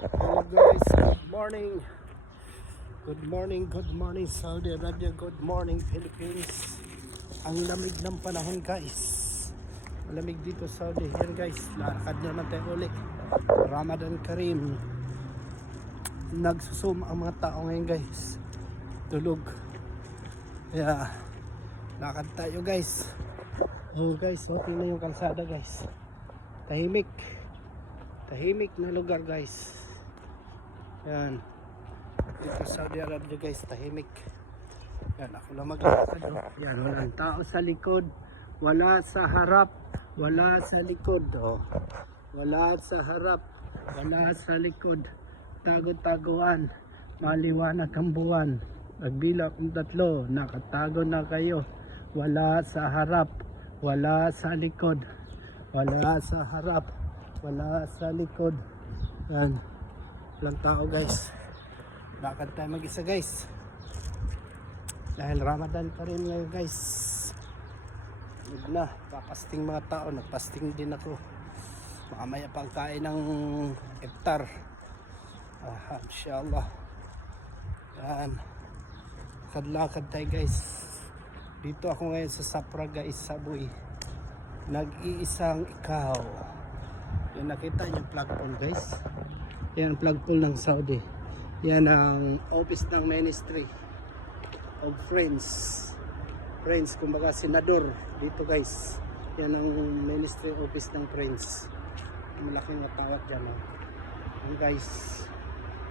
Hello guys, good morning. Good morning Saudi Arabia, good morning Philippines. Ang lamig ng panahon guys. Malamig dito Saudi. Yan guys, lakad na natin ulit. Ramadan Kareem. Nagsusum ang mga tao ngayon guys. Tulog. Yeah. Lakad tayo guys. Oh guys, so tingnan yung kalsada guys. Tahimik na lugar guys. Yan. Dito sa Saudi Arabia guys, tahimik. Yan, ako lang maglakad. Yan, walang tao sa likod. Wala sa harap. Wala sa likod. Oh. Wala sa harap. Wala sa likod. Tago-taguan. Maliwanag ang buwan. Nagbilang kong 3. Nakatago na kayo. Wala sa harap. Wala sa likod. Wala sa harap. Wala sa likod. Yan. Walang tao guys. Lakad tayo mag-isa guys. Dahil Ramadan pa rin ngayon guys. Huwag na. Papasting mga tao. Nagpasting din ako. Mamaya pang kain ng iftar. Inshallah. Yan. Lakad tayo guys. Dito ako ngayon sa Safra guys. Sabuy. Nag-iisang ikaw. Yan, nakita niyo flagpole guys. Yan flagpole ng Saudi. Yan ang office ng Ministry of Friends, kumbaga senador dito guys. Yan ang Ministry office ng Friends. Malaking matawag dyan. Yan guys.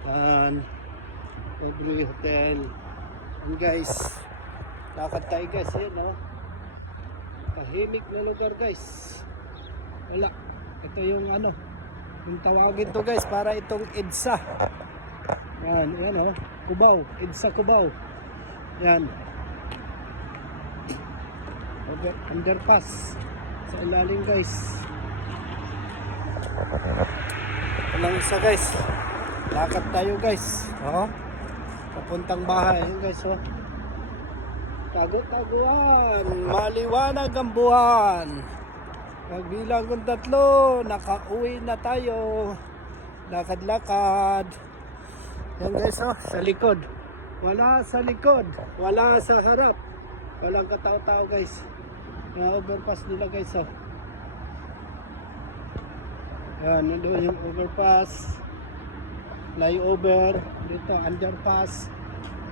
Yan Obrey Hotel. Yan guys, lakad tayo guys. Yan tahimik na lugar guys. Wala. Ito yung yung tawagin to guys, para itong EDSA. Yan, Cubao, EDSA Cubao. Yan. Underpass sa ilalim guys. Walang isa guys. Lakad tayo guys. Papuntang bahay. Yan guys, Tago-taguan. Maliwanag ang buwan. Pagbilang kong 3, nakauwi na tayo. Lakad-lakad. Yan guys, sa likod. Wala sa likod. Wala sa harap. Walang katao-tao guys. Overpass nila guys, Yan, nandun yung overpass. Flyover. Dito, underpass.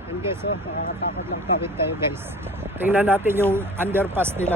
Yan guys, makakatakot lang tawid tayo guys. Tingnan natin yung underpass nila.